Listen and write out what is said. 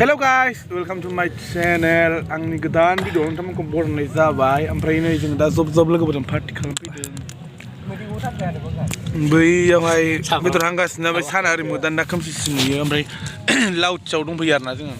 Hello guys, welcome to my channel. आंनि गोदान भिडिअ नोंथांमोनखौ बरायनाय जाबाय। ओमफ्राय नै जों दा जब लोगोफोरजों पार्टि खालामफैदों। बैयावहाय बेदर हांगासिनो बै साना ओरै मोदान दा खोमसिसिम नुयो। ओमफ्राय लावथियाव दंफैयो आरोना जोङो।